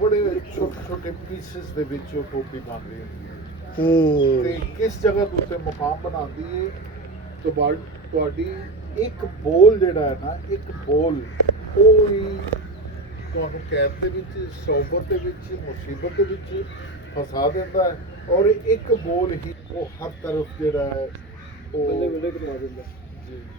ਬੜੇ ਛੋਟੇ ਛੋਟੇ ਪੀਸਸ ਦੇ ਵਿੱਚ ਉਹ ਟੋਪੀ ਬਣ ਰਹੀ ਹੁੰਦੀ ਹੈ, ਤੇ ਕਿਸ ਜਗ੍ਹਾ ਦੇ ਉੱਤੇ ਮੁਕਾਮ ਬਣਾਉਂਦੀ ਹੈ। ਤੁਹਾਡੀ ਇੱਕ ਬੋਲ ਜਿਹੜਾ ਹੈ ਨਾ, ਇੱਕ ਬੋਲ ਉਹ ਹੀ ਤੁਹਾਨੂੰ ਕੈਦ ਦੇ ਵਿੱਚ, ਸੌਬਰ ਦੇ ਵਿੱਚ, ਮੁਸੀਬਤ ਦੇ ਵਿੱਚ ਫਸਾ ਦਿੰਦਾ ਹੈ, ਔਰ ਇੱਕ ਬੋਲ ਹੀ ਉਹ ਹਰ ਤਰਫ ਜਿਹੜਾ ਹੈ ਉਹ ਬੱਲੇ ਬੱਲੇ ਕਰਵਾ ਦਿੰਦਾ।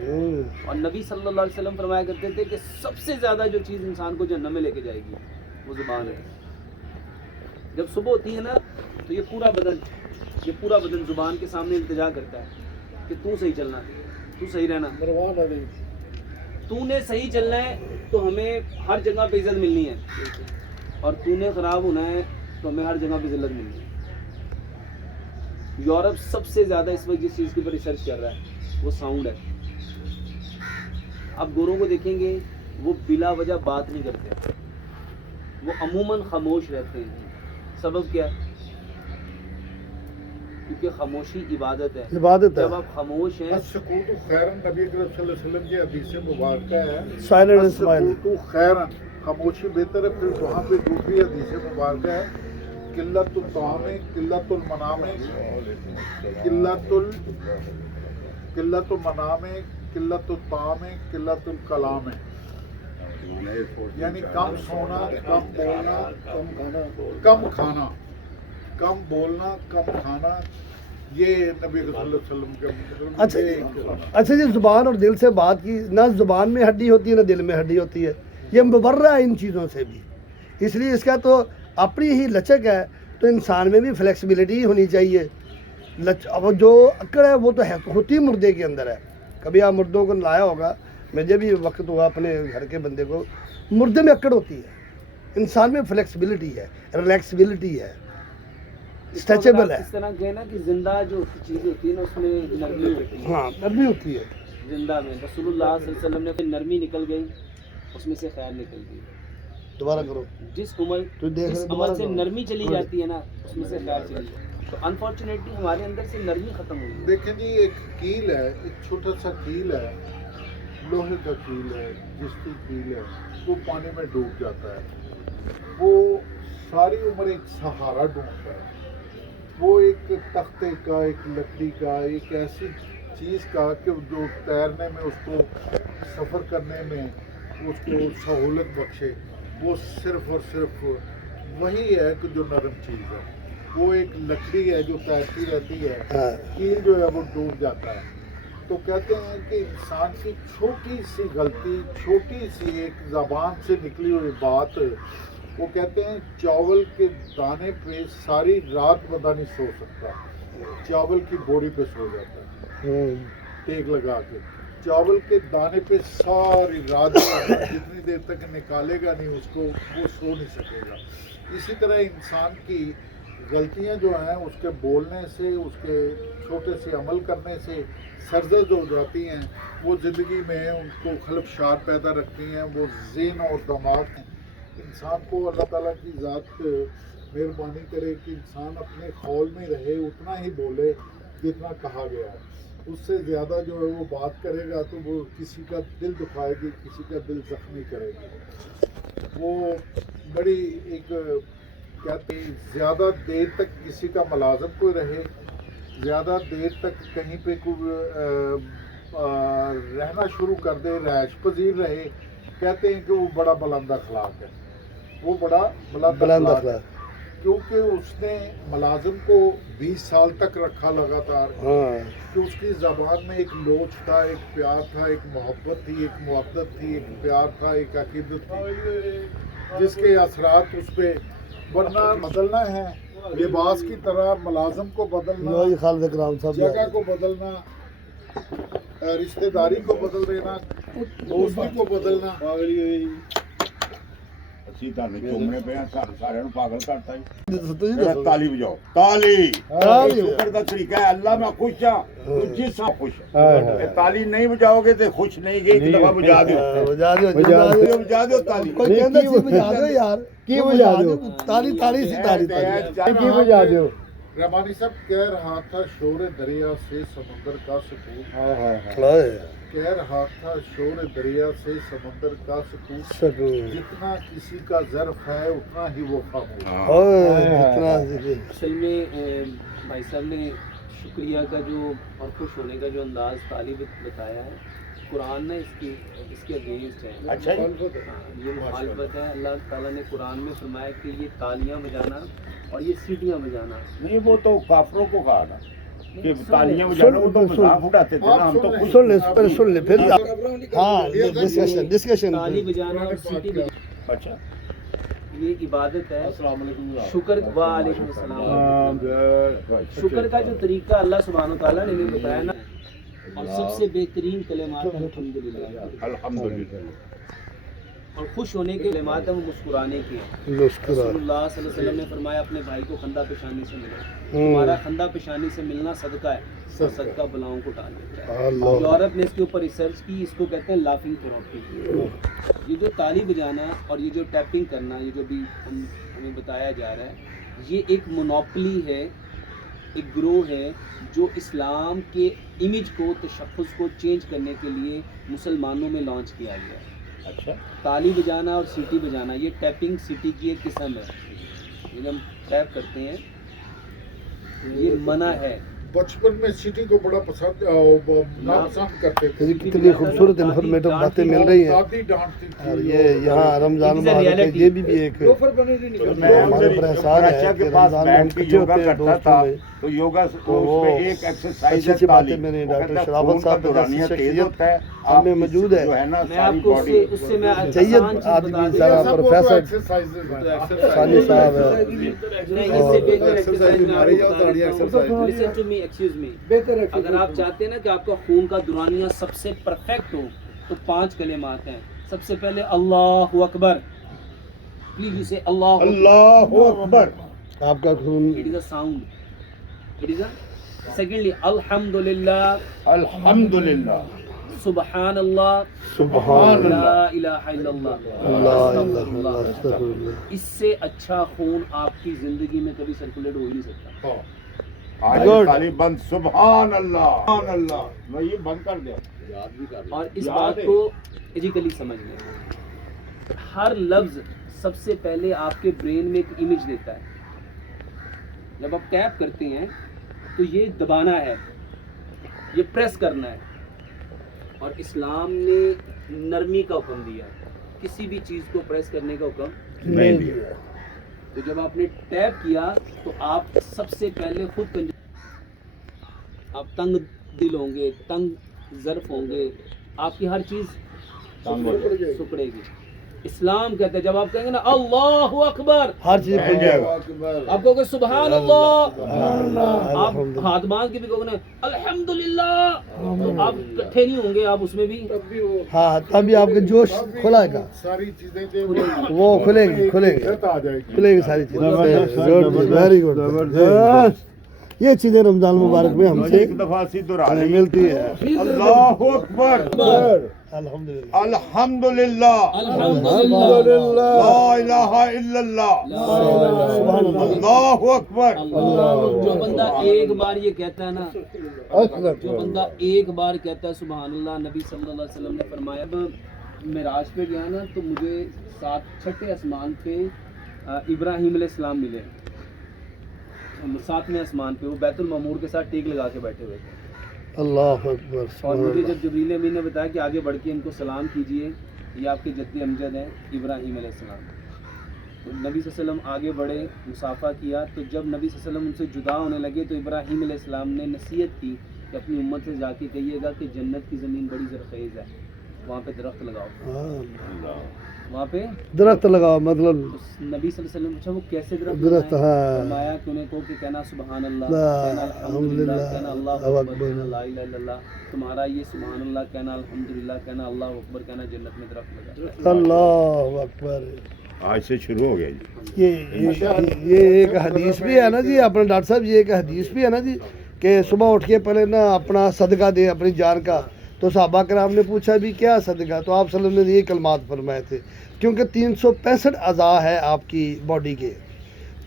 اور نبی صلی اللہ علیہ وسلم فرمایا کرتے تھے کہ سب سے زیادہ جو چیز انسان کو جہنم میں لے کے جائے گی وہ زبان ہے. جب صبح ہوتی ہے نا تو یہ پورا بدن زبان کے سامنے التجا کرتا ہے کہ تو صحیح چلنا، تو صحیح رہنا، تو نے صحیح چلنا ہے تو ہمیں ہر جگہ پہ عزت ملنی ہے، اور تو نے خراب ہونا ہے تو ہمیں ہر جگہ پہ ذلت ملنی ہے. یورپ سب سے زیادہ اس وقت جس چیز کے اوپر ریسرچ کر رہا ہے وہ ساؤنڈ ہے. آپ گوروں کو دیکھیں گے وہ بلا وجہ بات نہیں کرتے، وہ عموماً خاموش رہتے ہیں. سبب کیا ہے؟ کیونکہ خاموشی عبادت ہے. عبادت ہے. جب آپ خاموش ہیں السکوت خیرن، نبی اکرم صلی اللہ علیہ وسلم کی حدیث مبارکہ ہے سائلنٹ اینڈ اسمائل. السکوت خیرن، خاموشی بہتر ہے. پھر وہاں پہ دوسری حدیث مبارکہ ہے قلت الطعام قلت المنام قلت المنام قلت الطعام قلت الکلام، یعنی کم سونا، کم بولنا، کم کھانا، کم بولنا، کم کھانا. یہ نبی صلی اللہ علیہ وسلم کا اچھا جی، زبان اور دل سے بات کی، نہ زبان میں ہڈی ہوتی ہے نہ دل میں ہڈی ہوتی ہے. یہ مبرہ ہے ان چیزوں سے بھی، اس لیے اس کا تو اپنی ہی لچک ہے. تو انسان میں بھی فلیکسیبلٹی ہونی چاہیے. اب جو اکڑ ہے وہ تو ہوتی مردے کے اندر ہے. کبھی آپ مردوں کو لایا ہوگا، مجھے بھی وقت ہوا اپنے گھر کے بندے کو، مردے میں اکڑ ہوتی ہے. انسان میں فلیکسیبلٹی ہے، ریلیکسیبلٹی ہے، اسٹریچیبل ہے. اس طرح کہ نا کہ زندہ جو چیز ہوتی ہے نا اس میں نرمی ہوتی ہے. ہاں نرمی ہوتی ہے. زندہ میں رسول اللہ صلی اللہ علیہ وسلم نے نرمی نکل گئی، اس میں سے خیر نکل گئی. دوبارہ کرو. جس عمل تو دیکھ جس رہے دوبارہ عمل سے کرو. نرمی چلی جاتی ہے نا اس میں سے خیر چلی جاتی ہے. تو انفارچونیٹلی ہمارے اندر سے نرمی ختم ہوئی ہے. دیکھیں جی، ایک کیل ہے، ایک چھوٹا سا کیل ہے، لوہے کا کیل ہے، جس کی کیل ہے وہ پانی میں ڈوب جاتا ہے. وہ ساری عمر ایک سہارا ڈھونڈتا ہے. وہ ایک تختے کا، ایک لکڑی کا، ایک ایسی چیز کا کہ جو تیرنے میں اس کو، سفر کرنے میں اس کو سہولت بخشے. وہ صرف اور صرف وہی ہے کہ جو نرم چیز ہے. وہ ایک لکڑی ہے جو تیرتی رہتی ہے، کیل جو ہے وہ ڈوب جاتا ہے. تو کہتے ہیں کہ انسان کی چھوٹی سی غلطی، چھوٹی سی ایک زبان سے نکلی ہوئی بات، وہ کہتے ہیں چاول کے دانے پہ ساری رات بندہ نہیں سو سکتا، چاول کی بوری پہ سو جاتا ہے ٹیک لگا کے. چاول کے دانے پہ ساری رات جتنی دیر تک نکالے گا نہیں اس کو، وہ سو نہیں سکے گا. اسی طرح انسان کی غلطیاں جو ہیں اس کے بولنے سے، اس کے چھوٹے سے عمل کرنے سے سرزد ہو جاتی ہیں. وہ زندگی میں ان کو خلفشار پیدا رکھتی ہیں. وہ ذہن اور دماغ ہیں. انسان کو اللہ تعالیٰ کی ذات مہربانی کرے کہ انسان اپنے خول میں رہے، اتنا ہی بولے جتنا کہا گیا ہے. اس سے زیادہ جو ہے وہ بات کرے گا تو وہ کسی کا دل دکھائے گی، کسی کا دل زخمی کرے گی. وہ بڑی ایک کہتے ہیں زیادہ دیر تک کسی کا ملازم کوئی رہے، زیادہ دیر تک کہیں پہ کوئی رہنا شروع کر دے، رہائش پذیر رہے، کہتے ہیں کہ وہ بڑا بلند اخلاق ہے. وہ بڑا بلند اخلاق ہے کیونکہ اس نے ملازم کو 20 سال تک رکھا لگاتار. کہ اس کی زبان میں ایک لوچ تھا، ایک پیار تھا، ایک محبت تھی، ایک محبت تھی، ایک پیار تھا، ایک عقیدت تھی، جس کے اثرات اس پہ. ورنہ بدلنا ہے لباس کی طرح، ملازم کو بدلنا، جگہ کو بدلنا، رشتہ داری کو بدل دینا، دوستی کو بدلنا. پاگل کرتا ہے. تالی بجاؤ، تالی شکر کا طریقہ ہے. اللہ میں خوش ہوں، جس سے خوش ہے. تالی نہیں بجاؤ گے تو خوش نہیں گے. ایک دفعہ بجا دو، بجا دو تالی. رحمانی صاحب کہہ رہا تھا شور دریا سے سمندر کا سکون، کہہ رہا تھا شور دریا سے سمندر کا سکون. جتنا کسی کا ظرف ہے اتنا ہی وہ خاموش. اصل میں بھائی صاحب نے شکریہ کا جو اور خوش ہونے کا جو انداز طالب بتایا ہے، قرآن نے اس کے اگینسٹ ہے. اچھا یہ مخالفت ہے. اللہ تعالیٰ نے قرآن میں فرمایا کہ یہ تالیاں بجانا اور یہ سیٹیاں بجانا نہیں، وہ تو کافروں کو کہا نا. کہ تالیاں بجانا وہ تو مذاق اڑاتے تھے نا، ہم تو خوش سن لے پہلے سن لے پھر ہاں ڈسکشن تالی بجانا اور سیٹی بجانا اچھا یہ عبادت ہے. شکر وعلیکم السلام. شکر کا جو طریقہ اللہ سبحانہ وتعالیٰ نے ہمیں بتایا نا، اور سب سے بہترین کلمات ہیں الحمدللہ. الحمدللہ. اور خوش ہونے کے کلمات ہیں وہ مسکرانے کے ہیں. رسول اللہ صلی اللہ علیہ وسلم نے فرمایا اپنے بھائی کو خندہ پیشانی سے ملو. تمہارا خندہ پیشانی سے ملنا صدقہ ہے، اور صدقہ بلاؤں کو ٹال دیتا ہے. یورپ نے اس کے اوپر ریسرچ کی، اس کو کہتے ہیں لافنگ تھراپی. یہ جو تالی بجانا اور یہ جو ٹیپنگ کرنا، یہ جو بھی ہمیں بتایا جا رہا ہے، یہ ایک مونوپلی ہے، ایک گروہ ہے جو اسلام کے امیج کو، تشخص کو چینج کرنے کے لیے مسلمانوں میں لانچ کیا گیا ہے. اچھا تالی بجانا اور سیٹی بجانا یہ ٹیپنگ سیٹی کی ایک قسم ہے. یہ ہم ٹیپ کرتے ہیں، یہ منع ہے. بچپن میں سٹی کو بڑا پسند ناپسند کرتے تھے. کتنی خوبصورت انفارمیٹو باتیں مل رہی ہیں. دادی ڈانٹتی تھی. اور یہ یہاں رمضان مبارک ہے، یہ بھی ایک ہمارے اوپر احسان ہے کہ رمضان میں ہم اکٹھے ہوتے ہیں دوستوں میں. تو یوگا تو وہ ایک ایکسرسائز اچھی باتیں میرے ڈاکٹر شرافت صاحب جیسی شخصیت ہم میں موجود ہے. جو ہے نا میں آپ ساری کو باڈی اس سے میں سید آدمی ذرا پروفیسر ثانی صاحب ہے. اس سے بہتر ایکسرسائز میں آپ کو بتا دیتا ہوں. Listen to me, excuse me. اگر آپ چاہتے ہیں نا کہ آپ کا خون کا دورانیہ سب سے پرفیکٹ ہو تو 5 کلمات ہیں. سب سے پہلے اللہ اکبر. پلیز یو سے اللہ اکبر. آپ کا خون it is a sound. It is a. Secondly الحمدللہ. الحمدللہ. سبحان اللہ. سبحان لا الہ الا اللہ. اللہ استغفر اللہ. اس سے اچھا خون آپ کی زندگی میں کبھی سرکولیٹ ہو ہی نہیں سکتا. آج تالی بند. سبحان اللہ. سبحان اللہ. میں یہ بند کر دیا. اور اس بات کو ایجیکلی سمجھ لیں. ہر لفظ سب سے پہلے آپ کے برین میں ایک امیج دیتا ہے. جب آپ ٹیپ کرتے ہیں تو یہ دبانا ہے، یہ پریس کرنا ہے. اور اسلام نے نرمی کا حکم دیا ہے، کسی بھی چیز کو پریس کرنے کا حکم نہیں دیا. تو جب آپ نے ٹیپ کیا تو آپ سب سے پہلے خود آپ تنگ دل ہوں گے، تنگ ظرف ہوں گے، آپ کی ہر چیز سکڑے گی. اسلام کہتے ہیں جب آپ کہیں گے نا اللہ اکبر، ہر چیز کھل جائے گا. آپ کہو گے سبحان اللہ، آپ ہاتھ باندھ کے بھی کہو گے نا الحمدللہ، تو آپ اکٹھے نہیں ہوں گے، آپ اس میں بھی ہاں تبھی آپ کا جوش کھلائے گا. ساری چیزیں وہ کھلیں گی آ جائے گی. کھلے گی ساری چیزیں. Very good. یہ چیزیں رمضان مبارک میں ہم سے ایک دفعہ سی دہرانے ملتی ہے. اللہ اکبر. الحمدللہ. الحمدللہ. الحمدللہ. لا الہ الا اللہ. سبحان اللہ. اللہ اکبر. جو بندہ ایک بار یہ کہتا ہے نا، جو بندہ ایک بار کہتا ہے سبحان اللہ، نبی صلی اللہ علیہ وسلم نے فرمایا جب معراج پہ گیا نا تو مجھے 7 آسمان پہ ابراہیم علیہ السلام ملے. 7ویں آسمان پہ وہ بیت المعمور کے ساتھ ٹیک لگا کے بیٹھے ہوئے تھے. اللہ اکبر. اور مجھے جب جبریل امین نے بتایا کہ آگے بڑھ کے ان کو سلام کیجئے، یہ آپ کے جد امجد ہیں ابراہیم علیہ السلام. تو نبی صلی اللہ علیہ وسلم آگے بڑھے، مصافحہ کیا. تو جب نبی صلی اللہ علیہ وسلم ان سے جدا ہونے لگے تو ابراہیم علیہ السلام نے نصیحت کی کہ اپنی امت سے جا کے کہیے گا کہ جنت کی زمین بڑی زرخیز ہے، وہاں پہ درخت لگاؤ. وہاں پہ درخت لگاؤ مطلب نبی صلی اللہ علیہ وسلم پوچھا وہ کیسے درخت درخت. لگائیں؟ ہاں فرمایا کہ انہیں کہو کہ کہنا سبحان اللہ، لا کہنا الحمدللہ، الحمدللہ، کہنا اللہ اللہ اکبر، اکبر. کہنا لا الہ الا اللہ. تمہارا یہ سبحان اللہ کہنا، الحمدللہ کہنا، اللہ اکبر کہنا جنت میں درخت لگا. اللہ اکبر. آج سے شروع ہو گیا جی. یہ ایک حدیث بھی ہے نا جی اپنے ڈاکٹر صاحب، یہ ایک حدیث بھی ہے نا جی کہ صبح اٹھ کے پہلے نا اپنا صدقہ دے اپنی جان کا. تو صحابہ کرام نے پوچھا بھی کیا صدقہ، تو آپ صلی اللہ علیہ وسلم نے یہ کلمات فرمائے تھے. کیونکہ 365 اعضاء ہے آپ کی باڈی کے،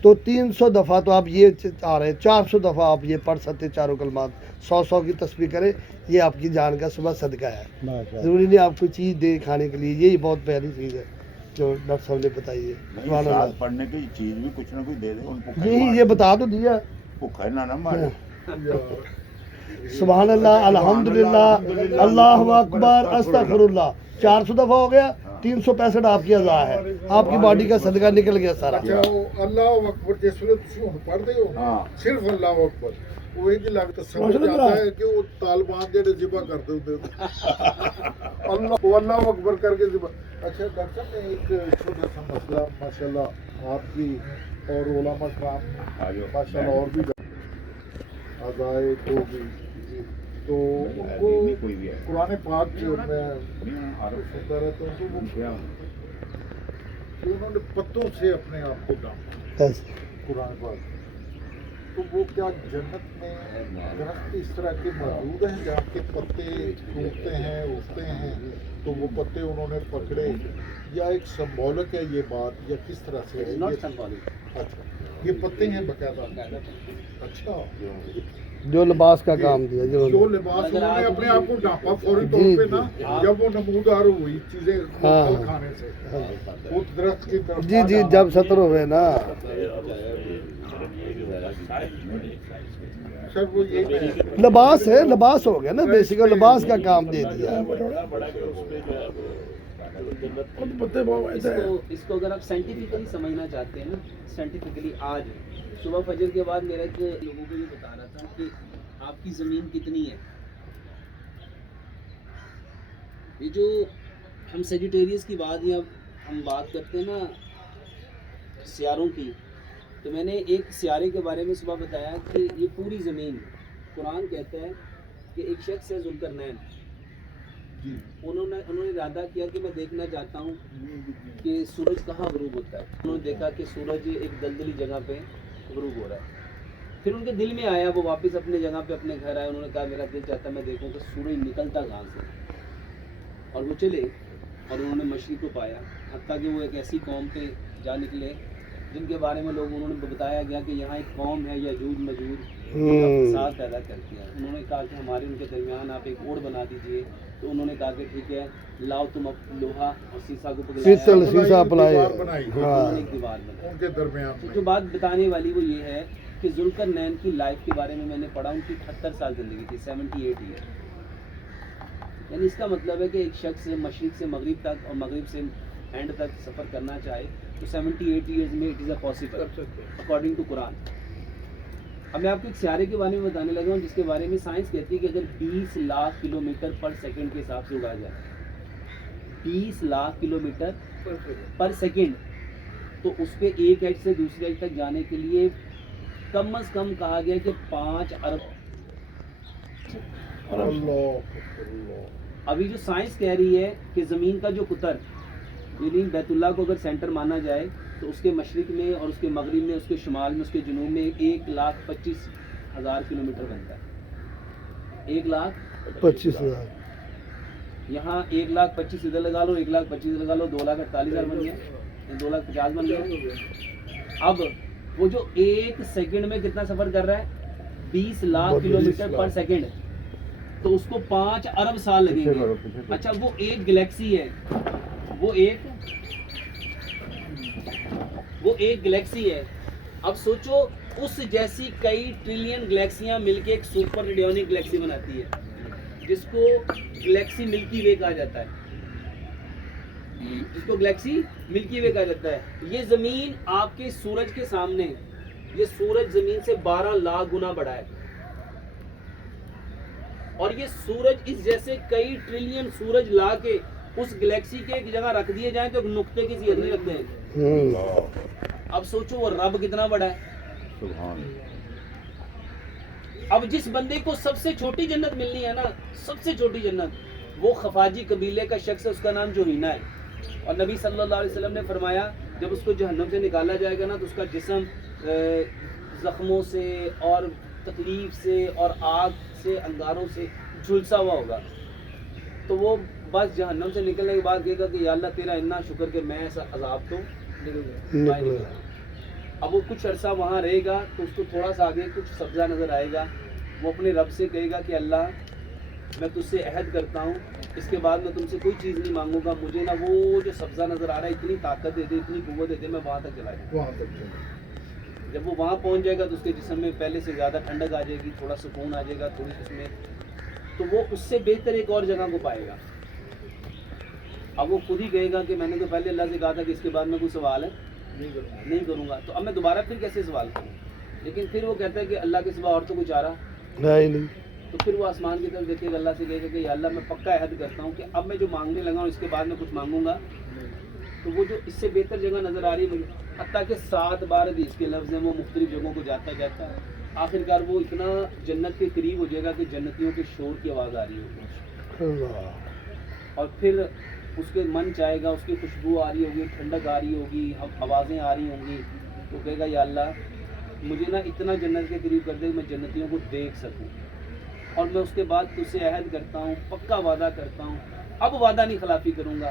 تو 300 دفعہ تو آپ یہ آ رہے ہیں، 400 دفعہ آپ یہ پڑھ سکتے چاروں کلمات. 100 کی تسبیح کریں، یہ آپ کی جان کا صبح صدقہ ہے. ضروری نہیں آپ کو چیز دے کھانے کے لیے، یہی بہت پیاری چیز ہے جو ڈاکٹر صاحب نے بتائی ہے. سبحان اللہ. ساتھ پڑھنے کی چیز بھی کچھ نہ کچھ دے دیں ان کو. یہی یہ بتا تو دیا. بھوکا نہ مارے. سبحان اللہ، الحمدللہ، اللہ اکبر، استغفر اللہ. 400 دفعہ ہو گیا، 365 آپ کی اعضاء ہے، آپ کی باڈی کا صدقہ نکل گیا سارا. اچھا وہ اللہ اکبر جس ویلے تسی ہن پڑھ دے ہو ہاں صرف اللہ اکبر وہ یہ لگتا سمجھ آتا ہے کہ وہ طالبان جڑے ذبح کرتے ہوتے اللہ اکبر کر کے ذبح. اچھا ڈاکٹر صاحب میں ایک چھوٹا سا مسئلہ ماشاءاللہ آپ کی اور علماء کرام ماشاءاللہ اور بھی عزائے تو بھی تو ان کو قرآن پاک جو میں سنتا رہتا ہوں تو انہوں نے پتوں سے اپنے آپ کو ڈھانپا قرآن پاک. تو وہ کیا جنت میں درخت اس طرح کے موجود ہیں جہاں کے پتے ٹوٹتے ہیں اٹھتے ہیں تو وہ پتے انہوں نے پکڑے, یا ایک سمبولک ہے یہ بات, یا کس طرح سے ہے؟ اچھا یہ پتے ہیں باقاعدہ. اچھا جو لباس کا کام دیا جو لباس انہوں نے اپنے آپ کو ڈھانپا فوری طور پہ نا جب وہ نمودار ہوئی چیزیں کھانے سے وہ درخت کی طرف جی جی جب سطر ہوئے نا سر وہ یہ لباس ہے, لباس ہو گیا نا بیسک, لباس کا کام دے دیا. اس کو اگر آپ سائنٹیفکلی سمجھنا چاہتے ہیں نا, سائنٹیفکلی آج صبح فجر کے بعد میرا ایک لوگوں کو یہ بتا رہا تھا کہ آپ کی زمین کتنی ہے. یہ جو ہم سیجیٹیریس کی بات یا ہم بات کرتے ہیں نا سیاروں کی, تو میں نے ایک سیارے کے بارے میں صبح بتایا کہ یہ پوری زمین, قرآن کہتا ہے کہ ایک شخص ہے ذوالقرنین, انہوں نے ارادہ کیا کہ میں دیکھنا چاہتا ہوں کہ سورج کہاں غروب ہوتا ہے. انہوں نے دیکھا کہ سورج ایک دلدلی جگہ پہ غروب ہو رہا ہے. پھر ان کے دل میں آیا, وہ واپس اپنے جگہ پہ اپنے گھر آئے, انہوں نے کہا میرا دل چاہتا ہے میں دیکھوں کہ سورج نکلتا کہاں سے. اور وہ چلے اور انہوں نے مشرق کو پایا, حتیٰ کہ وہ ایک ایسی قوم پہ جا نکلے جن کے بارے میں انہوں نے بتایا گیا کہ یہاں ایک قوم ہے یاجوج ماجوج فساد پیدا کرتی ہے. انہوں نے کہا کہ ہمارے ان کے درمیان آپ ایک اوڑ بنا دیجئے. تو انہوں نے کہا کہ ٹھیک ہے, لاؤ تم لوہا اور سیسا کو سیسا اپلائے, ایک دیوار بنائی ان کے درمیان. جو بات بتانے والی وہ یہ ہے کہ ذوالقرنین کی لائف کے بارے میں نے پڑھا, ان کی 78 سال زندگی تھی, 78 ایئر. یعنی اس کا مطلب ہے کہ ایک شخص مشرق سے مغرب تک اور مغرب سے اینڈ تک سفر کرنا چاہے تو 78 ایئرز میں it is a possible according to Quran. اب میں آپ کو ایک سیارے کے بارے میں بتانے لگا ہوں جس کے بارے میں سائنس کہتی ہے کہ اگر 20 لاکھ کلومیٹر پر سیکنڈ کے حساب سے اڑا جائے, 20 لاکھ کلومیٹر پر سیکنڈ, تو اس پہ ایک ایج سے دوسرے ایج تک جانے کے لیے کم از کم کہا گیا کہ 5 ارب. ابھی جو سائنس کہہ رہی ہے کہ زمین کا جو قطر یعنی بیت اللہ کو اگر سینٹر مانا جائے تو اس کے مشرق میں اور اس کے مغرب میں, اس کے شمال میں, اس کے جنوب میں 1,25,000 کلومیٹر بنتا ہے. 1,25,000. یہاں 1,25,000 ادھر لگا لو, 1,25,000 لگا لو, 2,48,000 بن گیا, 2,50,000 بن گیا. اب وہ جو ایک سیکنڈ میں کتنا سفر کر رہا ہے, 20 لاکھ کلومیٹر پر سیکنڈ, تو اس کو 5 ارب سال لگیں گے. اچھا وہ ایک گلیکسی ہے, وہ ایک گلیکسی ہے. اب سوچو اس جیسی کئی ٹریلین گلیکسیاں مل کے ایک سپر ریڈیونک گلیکسی بناتی ہے جس کو گلیکسی ملکی وے کہا جاتا ہے, جس کو گلیکسی ملکی وے کہا جاتا ہے. یہ زمین آپ کے سورج کے سامنے, یہ سورج زمین سے 12 لاکھ گنا بڑا ہے, اور یہ سورج اس جیسے کئی ٹریلین سورج لا کے اس گلیکسی کے ایک جگہ رکھ دیے جائیں تو ایک نقطے کی سی رکھتے ہیں. اب سوچو وہ رب کتنا بڑا ہے. اب جس بندے کو سب سے چھوٹی جنت ملنی ہے نا, سب سے چھوٹی جنت, وہ خفاجی قبیلے کا شخص ہے, اس کا نام جوہینہ ہے. اور نبی صلی اللہ علیہ وسلم نے فرمایا جب اس کو جہنم سے نکالا جائے گا نا تو اس کا جسم زخموں سے اور تکلیف سے اور آگ سے, انگاروں سے جھلسا ہوا ہوگا. تو وہ بس جہنم سے نکلنے کے بعد کہے گا کہ یا اللہ تیرا اتنا شکر کہ میں ایسا عذاب تو نکلا. اب وہ کچھ عرصہ وہاں رہے گا تو اس کو تھوڑا سا آگے کچھ سبزہ نظر آئے گا. وہ اپنے رب سے کہے گا کہ اللہ میں تجھ سے عہد کرتا ہوں اس کے بعد میں تم سے کوئی چیز نہیں مانگوں گا, مجھے نا وہ جو سبزہ نظر آ رہا ہے اتنی طاقت دے دے, اتنی قوت دے دے, میں وہاں تک چلا جاؤں. جب وہ وہاں پہنچ جائے گا تو اس کے جسم میں پہلے سے زیادہ ٹھنڈک آ جائے گی, تھوڑا سکون آ جائے گا تھوڑی اس میں, تو وہ اس سے بہتر ایک اور جگہ کو پائے گا. اب وہ خود ہی کہے گا کہ میں نے تو پہلے اللہ سے کہا تھا کہ اس کے بعد میں کوئی سوال ہے نہیں کروں گا, تو اب میں دوبارہ پھر کیسے سوال کروں. لیکن پھر وہ کہتا ہے کہ اللہ کے سوا اور تو کچھ آ رہا، نہیں تو پھر وہ آسمان کی طرف دیکھے گا، اللہ سے کہے گا کہ یا اللہ میں پکا عہد کرتا ہوں کہ اب میں جو مانگنے لگا ہوں اس کے بعد میں کچھ مانگوں گا تو وہ جو اس سے بہتر جگہ نظر آ رہی ہے مجھے، حتیٰ کہ 7 بار حدیث کے لفظ ہیں، وہ مختلف جگہوں کو جاتا جاتا ہے، آخرکار وہ اتنا جنت کے قریب ہو جائے گا کہ جنتیوں کے شور کی آواز آ رہی ہوگی، اللہ اور پھر اس کے من چاہے گا، اس کی خوشبو آ رہی ہوگی، ٹھنڈک آ رہی ہوگی، آوازیں آ رہی ہوں گی، تو کہے گا یا اللہ مجھے نا اتنا جنت کے قریب کر دے کہ میں جنتیوں کو دیکھ سکوں، اور میں اس کے بعد تجھ سے عہد کرتا ہوں، پکا وعدہ کرتا ہوں، اب وعدہ نہیں خلافی کروں گا،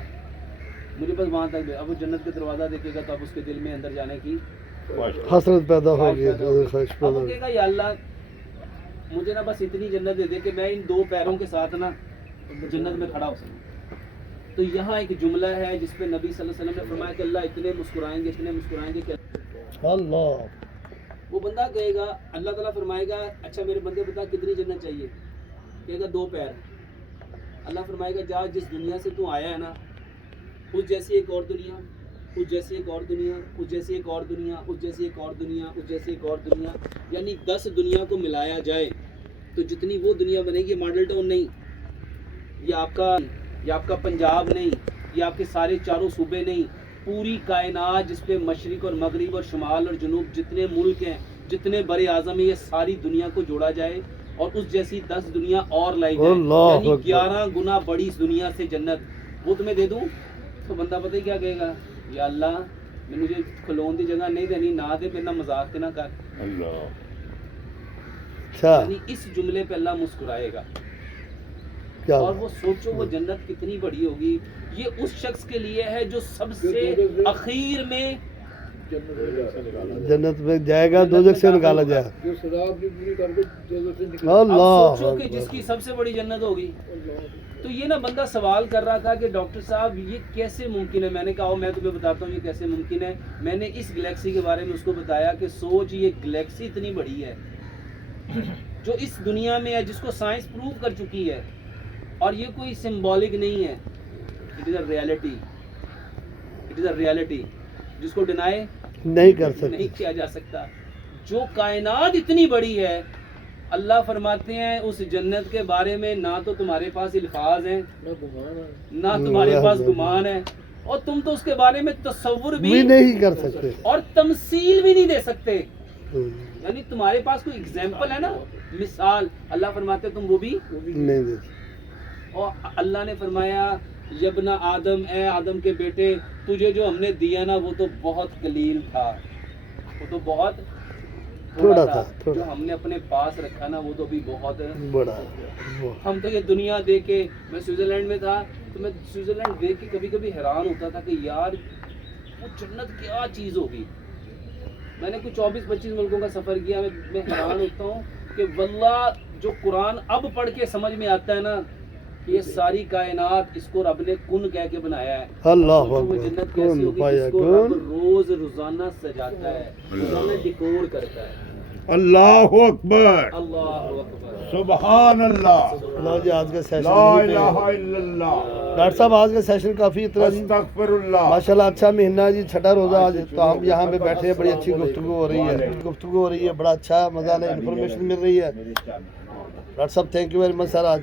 مجھے بس وہاں تک اب وہ جنت کا دروازہ دیکھے گا تو اب اس کے دل میں اندر جانے کی حسرت پیدا ہوگی، خواہش اب پیدا وہ ہوگی۔ کہے گا یا اللہ مجھے نا بس اتنی جنت دے دے کہ میں ان 2 پیروں کے ساتھ نا جنت میں کھڑا ہو سکوں۔ تو یہاں ایک جملہ ہے جس پہ نبی صلی اللہ علیہ وسلم نے فرمایا کہ اللہ اتنے مسکرائیں گے کہ اللہ وہ بندہ کہے گا، اللہ تعالیٰ فرمائے گا اچھا میرے بندے بتا کتنی جنت چاہیے، کہے گا 2 پیر، اللہ فرمائے گا جا جس دنیا سے تو آیا ہے نا اس جیسی ایک اور دنیا، اس جیسی ایک اور دنیا، اس جیسی ایک اور دنیا، اس جیسی ایک اور دنیا، اس جیسی ایک اور دنیا، یعنی 10 دنیا کو ملایا جائے تو جتنی وہ دنیا بنے گی، ماڈل ٹاؤن نہیں، یہ آپ کا پنجاب نہیں، یہ آپ کے سارے چاروں صوبے نہیں، پوری کائنات جس پہ مشرق اور مغرب اور شمال اور جنوب جتنے ملک ہیں، جتنے بر اعظم ہیں، یہ ساری دنیا کو جوڑا جائے اور اس جیسی 10 دنیا اور لائی جائے، اللہ یعنی اکبر۔ 11 گنا بڑی اس دنیا سے جنت وہ تمہیں دے دوں، تو بندہ پتہ ہی کیا کہے گا، یا اللہ میں مجھے کھلون دی جگہ نہیں دینی، نہ دے، میرا مذاق نہ کر، اللہ اچھا یعنی اس جملے پہ اللہ مسکرائے گا، کیا اور وہ سوچو وہ جنت کتنی بڑی ہوگی، یہ اس شخص کے لیے ہے جو سب سے اخیر میں جنت میں جائے گا، دوزخ سے نکالا جائے گا۔ جو صراط بھی پوری کر کے جنت سے نکل اب اللہ سوچو کہ جس اکبر۔ کی سب سے بڑی جنت ہوگی، تو یہ نا بندہ سوال کر رہا تھا کہ ڈاکٹر صاحب یہ کیسے ممکن ہے، میں نے کہا میں تمہیں بتاتا ہوں یہ کیسے ممکن ہے، میں نے اس گلیکسی کے بارے میں اس کو بتایا کہ سوچ یہ گلیکسی اتنی بڑی ہے جو اس دنیا میں ہے، جس کو سائنس پروو کر چکی ہے، اور یہ کوئی سمبولک نہیں ہے، it is a reality, it is a reality جس کو ڈینائی نہیں کر سکتے۔ نہیں کیا جا سکتا، جو کائنات اتنی بڑی ہے، اللہ فرماتے ہیں اس جنت کے بارے میں نہ تو تمہارے پاس الفاظ ہیں، نہ گمان ہے، نہ تمہارے پاس گمان ہے، اور تم تو اس کے بارے میں تصور بھی بھی نہیں کر سکتے۔ اور تمثیل بھی نہیں دے سکتے، ہوں، یعنی تمہارے پاس کوئی اگزامپل ہے نا، مثال، اللہ فرماتے ہیں تم وہ بھی، نہیں دے سکتے۔ اور اللہ نے فرمایا یبن آدم، اے آدم کے بیٹے، تجھے جو ہم نے دیا نا وہ تو بہت قلیل تھا، وہ تو بہت تھوڑا تھا، تھا، تھوڑا۔ جو ہم نے اپنے پاس رکھا نا وہ تو بھی بہت ہے۔ بڑا وہ ہم تو یہ دنیا دیکھ کے، میں سوئٹزرلینڈ میں تھا تو میں سوئٹزرلینڈ دیکھ کے کبھی کبھی حیران ہوتا تھا کہ یار وہ جنت کیا چیز ہوگی، میں نے کچھ 24-25 ملکوں کا سفر کیا، میں حیران ہوتا ہوں کہ واللہ جو قرآن اب پڑھ کے سمجھ میں آتا ہے نا کہ یہ ساری کائنات اس کو رب نے کن کہہ کے بنایا ہے، اللہ سوچو وہ اکبر، جنت کیسی کن ہوگی پایا جس کو رب کن۔ روزانہ سجاتا ہے، روزانہ ڈیکور کرتا ہے۔ اللہ اکبر، اللہ اکبر، سبحان اللہ، لو جی آج کا سیشن لا یہیں پہ الہ ہے۔ الا اللہ، ڈاکٹر صاحب آج کا سیشن کافی اتنا جی، استغفر اللہ، ماشاءاللہ اچھا مہینہ جی، چھٹا روزہ آج تو ہم یہاں پہ بیٹھے ہیں، بڑی اچھی گفتگو ہو رہی ہے، بڑا اچھا مزہ ہے، انفارمیشن مل رہی ہے۔ ڈاکٹر صاحب تھینک یو ویری مچ سر، آج